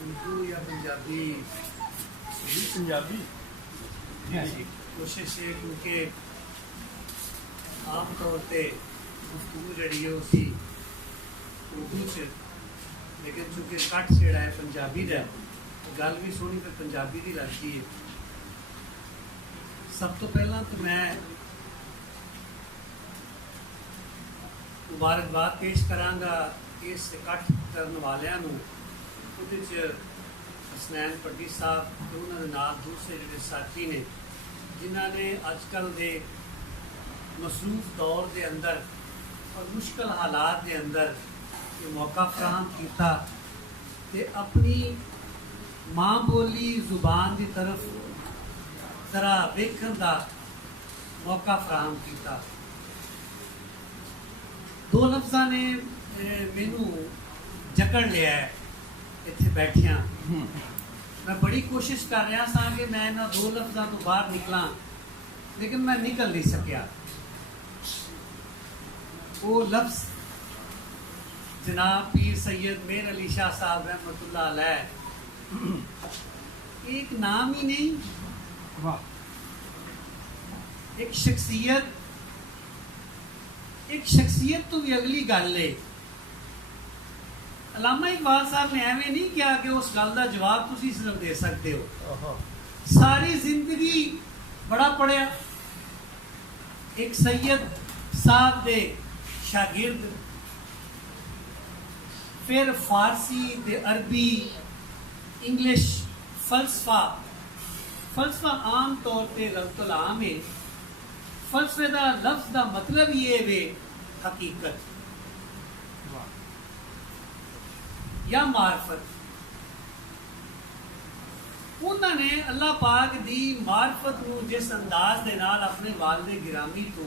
اردو یا پنجابی؟ پنجابی کوشش ہے کیونکہ عام طور پہ گفتگو جڑی ہے اسی اردو سے، لیکن چونکہ کٹ جڑا ہے پنجابی کا، گل بھی سونی پہ پنجابی کی لگتی ہے۔ سب تو پہلا تو میں مبارکباد پیش کرانگا اس اکٹھ کرنے والوں، حسنین پٹی صاحب تے انہوں نے نال دوسرے جڑے ساتھی نے جنہوں نے اج کل دے مصروف دور دے اندر اور مشکل حالات دے اندر یہ موقع فراہم کیتا تے اپنی ماں بولی زبان دی طرف ذرا ویکھن دا موقع فراہم کیتا۔ دو لفظاں نے مینوں جکڑ لیا ہے اتنے بیٹھیاں۔ میں بڑی کوشش کر رہا سا کہ میں انہاں دو لفظاں تو باہر نکلاں، لیکن میں نکل نہیں سکیا۔ وہ لفظ جناب پیر سید میر علی شاہ صاحب رحمۃ اللہ علیہ، ایک نام ہی نہیں، ایک شخصیت تو بھی اگلی گل ہے۔ علامہ اقبال صاحب نے ایویں نہیں کیا کہ اس گل کا جواب تسی صرف دے سکتے ہو، ساری زندگی بڑا پڑھیا، ایک سید صاحب دے شاگرد، پھر فارسی دے عربی انگلش فلسفہ عام طور پہ لفظ العام ہے۔ فلسفے دا لفظ دا مطلب یہ ہے حقیقت یا معرفت۔ انہوں نے اللہ پاک دی معرفت نو جس انداز دے نال اپنے والد گرامی تو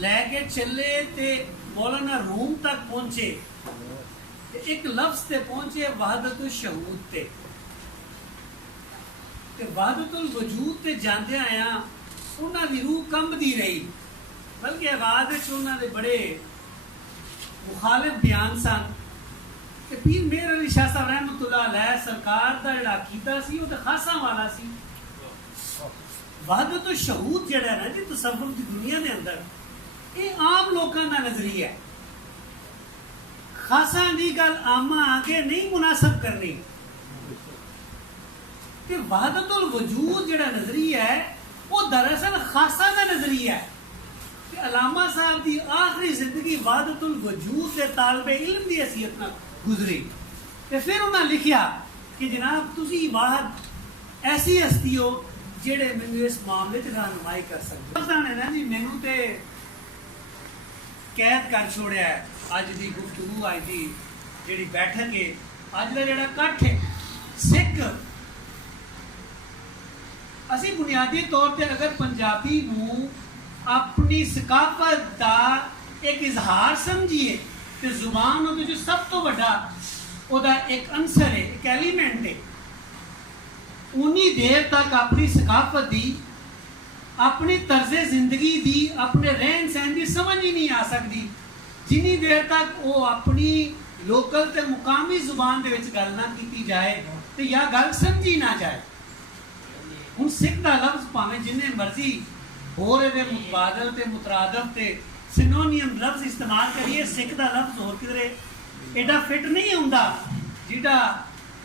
لے کے چلے تے مولانا روم تک پہنچے، ایک لفظ تے پہنچے وحدت الشہود تے وحدت الوجود تے جاندے آیا انہاں دی روح کمبدی رہی، بلکہ آغاز وچ انہاں دے بڑے مخالف بیان سن کہ پیر میر علی شاہ صاحب رحمۃ اللہ علیہ سرکار دا جڑا عقیدہ سی وہ تے خاصا والا سی۔ وحدت الشہود جڑا ہے نا جی تصوف دی دنیا دے اندر، یہ عام لوکاں دا نظریہ ہے، خاصا دی گل عامہ آگے نہیں مناسب کرنی کہ وحدت الوجود جڑا نظریہ ہے وہ دراصل خاصا دا نظریہ ہے کہ علامہ صاحب دی آخری زندگی وحدت الوجود دے طالب علم دی حیثیت نہ گزری، تے پھر انہاں لکھیا کہ جناب تسی واحد ایسی ہستی ہو جڑے مینوں اس معاملے تے رہنمائی کر سکتے ہو۔ نا جی مینوں تے قید کر چھوڑیا ہے اج دی گفتگو، اج دی جڑی بیٹھک ہے، اج دا جڑا کٹھ ہے سکھ۔ اسی بنیادی طور پہ اگر پنجابی نو اپنی ثقافت دا ایک اظہار سمجھیے تو زبان جو سب تو بڑا او دا ایک عنصر ہے، ایک ایلیمنٹ ہے، انہی دیر تک اپنی ثقافت دی، اپنی طرز زندگی دی، اپنے رہن سہن دی سمجھ ہی نہیں آ سکتی جنی دیر تک وہ اپنی لوکل تے مقامی زبان دے وچ گل نہ کیتی جائے تے یا گل سمجھی نہ جائے۔ ہن سکھ دا لفظ پاویں جنہیں مرضی ہور دے متبادل تے مترادف تے سینونیم لفظ استعمال کریے، سکھ دا لفظ ہور کدھرے ایڈا فٹ نہیں ہوندا جیڑا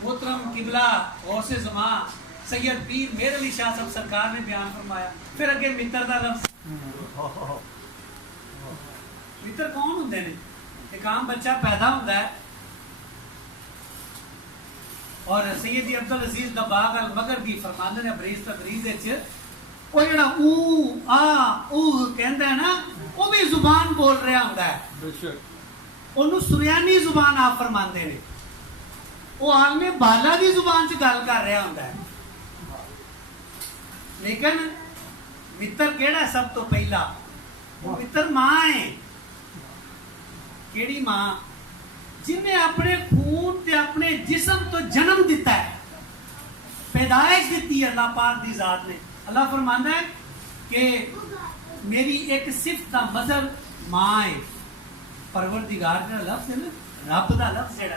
محترم قبلہ غوث زمان سید پیر میر علی شاہ صاحب سرکار نے بیان فرمایا۔ پھر اگے متر دا لفظ، متر کون ہوندے نے؟ ایک عام بچہ پیدا ہوندا ہے اور سیدی عبدالعزیز دباغ المغربی فرماندے نے بریز تبریز وچ وہ جڑا او آ او کہندا ہے نا وہ بھی زبان بول رہا ہوندا ہے، انہوں سریانی زبان آپ فرماندے نے، وہ عالم بالا دی زبان سے گل کر رہا ہوندا ہے۔ لیکن متر کیڑا ہے سب تو پہلا؟ وہ متر ماں ہے۔ کیڑی ماں؟ جن نے اپنے خون تے اپنے جسم تو جنم دیتا ہے، پیدائش دیتی ہے اللہ پاک دی ذات نے۔ اللہ فرمانا ہے کہ میری ایک صفت دا مظہر ماں ہے۔ پروردگار کا لفظ ہے نا، رب دا لفظ جڑا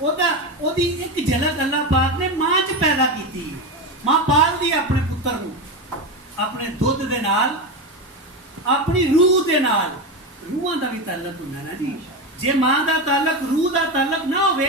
ਉਹਦੀ ਇੱਕ ਝਲਕ ਅੱਲਾਹ ਪਾਕ ਨੇ ਮਾਂ 'ਚ ਪੈਦਾ ਕੀਤੀ। ਮਾਂ ਪਾਲਦੀ ਆਪਣੇ ਪੁੱਤਰ ਨੂੰ ਆਪਣੇ ਦੁੱਧ ਦੇ ਨਾਲ, ਆਪਣੀ ਰੂਹ ਦੇ ਨਾਲ। ਰੂਹਾਂ ਦਾ ਵੀ ਤਾਲੁਕ ਹੁੰਦਾ ਨਾ ਜੀ। ਜੇ ਮਾਂ ਦਾ ਤਾਲੁਕ, ਰੂਹ ਦਾ ਤਾਲੁਕ ਨਾ ਹੋਵੇ,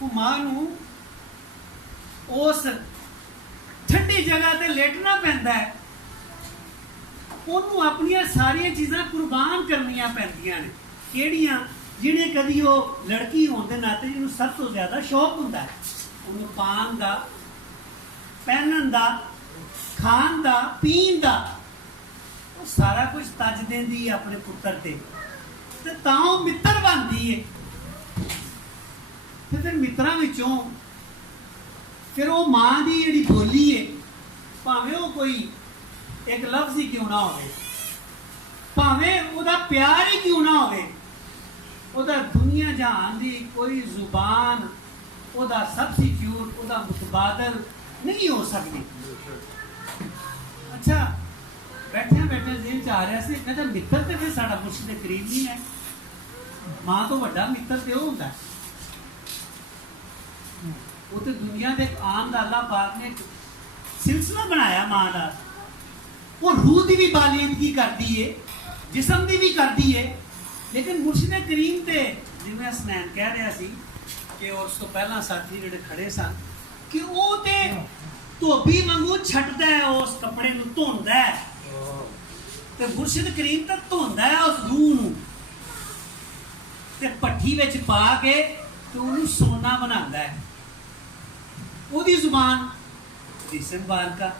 ਉਹ ਮਾਂ ਨੂੰ ਉਸ ਠੰਡੀ ਜਗ੍ਹਾ ਤੇ ਲੇਟਣਾ ਪੈਂਦਾ ਹੈ। ਉਹਨੂੰ ਆਪਣੀਆਂ ਸਾਰੀਆਂ ਚੀਜ਼ਾਂ ਕੁਰਬਾਨ ਕਰਨੀਆਂ ਪੈਂਦੀਆਂ ਨੇ। ਕਿਹੜੀਆਂ? ਜਿਹੜੇ ਕਦੀ ਉਹ ਲੜਕੀ ਹੋਣ ਦੇ ਨਾਤੇ ਜਿਹਨੂੰ ਸਭ ਤੋਂ ਜ਼ਿਆਦਾ ਸ਼ੌਕ ਹੁੰਦਾ ਹੈ, ਉਹਨੂੰ ਪਾਣ ਦਾ, ਪਹਿਨਣ ਦਾ, ਖਾਣ ਦਾ, ਪੀਣ ਦਾ, ਉਹ ਸਾਰਾ ਕੁਝ ਤੱਜ ਦਿੰਦੀ ਆਪਣੇ ਪੁੱਤਰ ਤੇ ਤਾਂ ਉਹ ਮਿੱਤਰ ਬਣਦੀ ਹੈ। ਤੇ ਫਿਰ ਮਿੱਤਰਾਂ ਵਿੱਚੋਂ ਫਿਰ ਉਹ ਮਾਂ ਦੀ ਜਿਹੜੀ ਬੋਲੀ ਹੈ, ਭਾਵੇਂ ਉਹ ਕੋਈ ਇੱਕ ਲਫ਼ਜ਼ ਹੀ ਕਿਉਂ ਨਾ ਹੋਵੇ, ਭਾਵੇਂ ਉਹਦਾ ਪਿਆਰ ਹੀ ਕਿਉਂ ਨਾ ਹੋਵੇ, ਉਹਦਾ ਦੁਨੀਆ ਜਹਾਨ ਦੀ ਕੋਈ ਜ਼ੁਬਾਨ ਉਹਦਾ ਸਬਸਟੀਟਿਊਟ, ਉਹਦਾ ਮੁਤਬਾਦਲ ਨਹੀਂ ਹੋ ਸਕਦੀ। ਅੱਛਾ, ਬੈਠਿਆਂ ਦਿਲ 'ਚ ਆ ਰਿਹਾ ਸੀ, ਕਹਿੰਦਾ ਮਿੱਤਰ ਤੇ ਫਿਰ ਸਾਡਾ ਮੁਰਸ਼ਿਦ ਕਰੀਮ ਨਹੀਂ ਹੈ। ਮਾਂ ਤੋਂ ਵੱਡਾ ਮਿੱਤਰ ਤੇ ਉਹ ਹੁੰਦਾ। ਉਹ ਤੇ ਦੁਨੀਆ ਦੇ ਆਮ ਦਾ ਅੱਲਾਹ ਪਾਕ ਨੇ ਸਿਲਸਿਲਾ ਬਣਾਇਆ ਮਾਂ ਦਾ। ਉਹ ਰੂਹ ਦੀ ਵੀ ਬਾਲੀਦਗੀ ਕਰਦੀ ਏ, ਜਿਸਮ ਦੀ ਵੀ ਕਰਦੀ ਏ। ਲੇਕਿਨ ਮੁਰਸ਼ਿਦ ਕਰੀਮ ਤੇ ਜਿਵੇਂ ਹਸਨੈਨ ਕਹਿ ਰਿਹਾ ਸੀ ਕਿ ਉਸ ਤੋਂ ਪਹਿਲਾਂ ਸਾਥੀ ਜਿਹੜੇ ਖੜੇ ਸਨ, ਕਿ ਉਹ ਤੇ ਧੋਬੀ ਵਾਂਗੂ ਛੱਡਦਾ ਹੈ, ਉਸ ਕੱਪੜੇ ਨੂੰ ਧੋਂਦਾ ਹੈ। ਤੇ ਮੁਰਸ਼ਿਦ ਕਰੀਮ ਤਾਂ ਧੋਂਦਾ ਹੈ ਉਸ ਰੂਹ ਨੂੰ ਤੇ ਭੱਠੀ ਵਿੱਚ ਪਾ ਕੇ ਤੇ ਉਹਨੂੰ ਸੋਨਾ ਬਣਾਉਂਦਾ ਹੈ। ਉਹਦੀ ਜ਼ੁਬਾਨ ਜਿਸਮ ਬਾਰਕਾ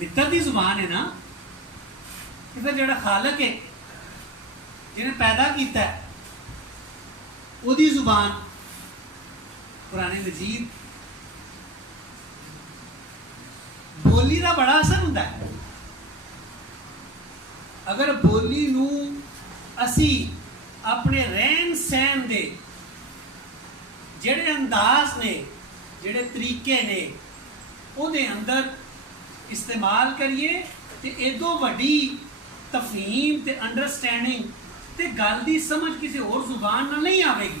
ਮਿੱਤਰ ਦੀ ਜ਼ੁਬਾਨ ਹੈ ਨਾ। ਤੇ ਫਿਰ ਜਿਹੜਾ ਖਾਲਕ ਹੈ, ਜਿਹਨੇ ਪੈਦਾ ਕੀਤਾ ਹੈ, ਉਹਦੀ ਜ਼ੁਬਾਨ ਕੁਰਾਨ ਮਜੀਦ। ਬੋਲੀ ਦਾ ਬੜਾ ਅਸਰ ਹੁੰਦਾ ਹੈ। ਅਗਰ ਬੋਲੀ ਨੂੰ ਅਸੀਂ ਆਪਣੇ ਰਹਿਣ ਸਹਿਣ ਦੇ ਜਿਹੜੇ ਅੰਦਾਜ਼ ਨੇ, ਜਿਹੜੇ ਤਰੀਕੇ ਨੇ, ਉਹਦੇ ਅੰਦਰ ਇਸਤੇਮਾਲ ਕਰੀਏ ਤੇ ਇਦੋਂ ਵੱਡੀ ਤਫਹੀਮ ਤੇ ਅੰਡਰਸਟੈਂਡਿੰਗ ਤੇ ਗੱਲ ਦੀ ਸਮਝ ਕਿਸੇ ਹੋਰ ਜ਼ੁਬਾਨ ਨਾਲ ਨਹੀਂ ਆਵੇਗੀ।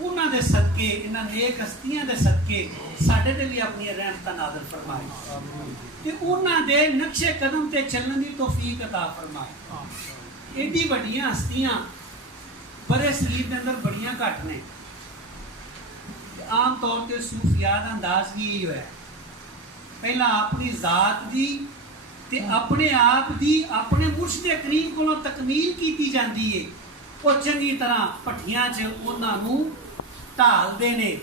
ਉਹਨਾਂ ਦੇ ਸਦਕੇ, ਇਹਨਾਂ ਨੇਕ ਹਸਤੀਆਂ ਦੇ ਸਦਕੇ ਸਾਡੇ ਤੇ ਵੀ ਆਪਣੀਆਂ ਰਹਿਮਤਾਂ ਨਾਜ਼ਿਲ ਫਰਮਾਏ ਤੇ ਉਹਨਾਂ ਦੇ ਨਕਸ਼ੇ ਕਦਮ ਤੇ ਚੱਲਣ ਦੀ ਤੌਫੀਕ ਅਤਾ ਫਰਮਾਏ। ਏਡੀ ਵੱਡੀਆਂ ਹਸਤੀਆਂ ਬਰੇ ਸਰੀਰ ਦੇ ਅੰਦਰ ਬੜੀਆਂ ਘੱਟ ਨੇ। ਆਮ ਤੌਰ ਤੇ ਸੂਫੀਆ ਦਾ ਅੰਦਾਜ਼ ਵੀ ਇਹੀ ਹੋਇਆ, ਪਹਿਲਾਂ ਆਪਣੀ ਜ਼ਾਤ ਦੀ ਤੇ ਆਪਣੇ ਆਪ ਦੀ ਆਪਣੇ ਮੁਰਸ਼ਿਦ ਕਰੀਮ ਕੋਲੋਂ ਤਕਮੀਲ ਕੀਤੀ ਜਾਂਦੀ ਹੈ। ਉਹ ਚੰਗੀ ਤਰ੍ਹਾਂ ਭੱਠੀਆਂ 'ਚ ਉਹਨਾਂ ਨੂੰ ਢਾਲਦੇ ਨੇ,